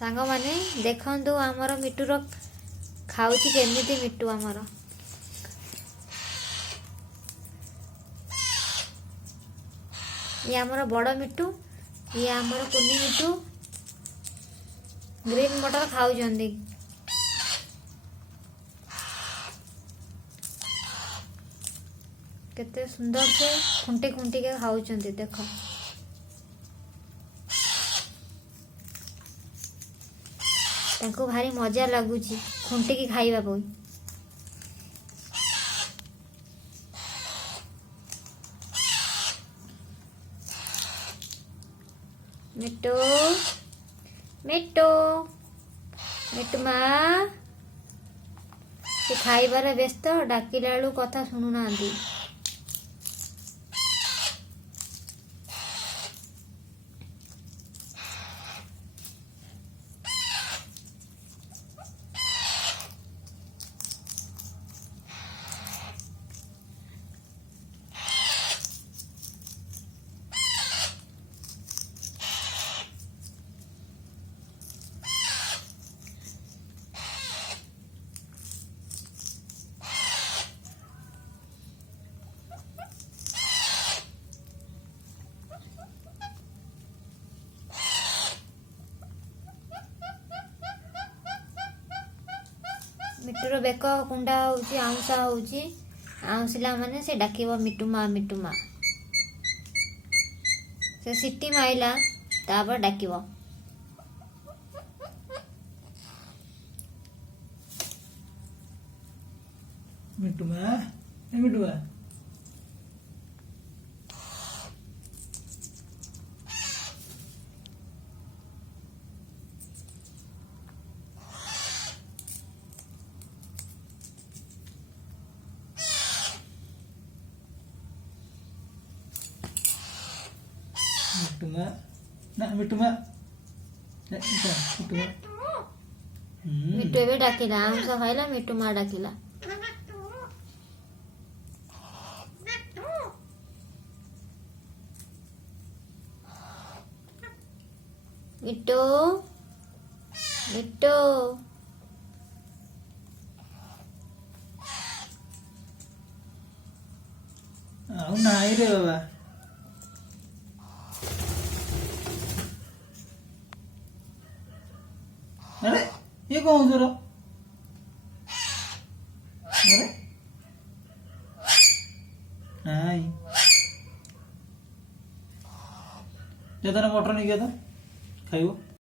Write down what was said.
सांग माने देखंतु आमर मिटुर खाऊची केमिति मिटू आमर ये आमर बड़ मिटू ये आमर कुनी मिटू ग्रीन मटर खाऊचंदी केते सुंदर से खुंटी खुंटी के खाऊचंदी देखो तांको भारी मजा लगुची खुंटी की खाइबा पई मिट्टू मिट्टू मिट्टू माँ से खाइबार व्यस्त डाकिला बेलू कथा शुणु ना मिट्टूर बेक कुंडा होउची आउंसा होउची आउंसला माने से डाकिबो मिट्टू माँ से सिटी माइला तापर डाकिबो मिट्टू माँ मिट्टू माँ मिट्टू माँ मिट्टू एबे डाकिला आउंसा खाइला मिट्टू माँ डाकिला मिट्टू मिट्टू नहीं रे बाबा अरे ये कौन जरा अरे नहीं ये तो ना मटर नहीं किया था खाइबो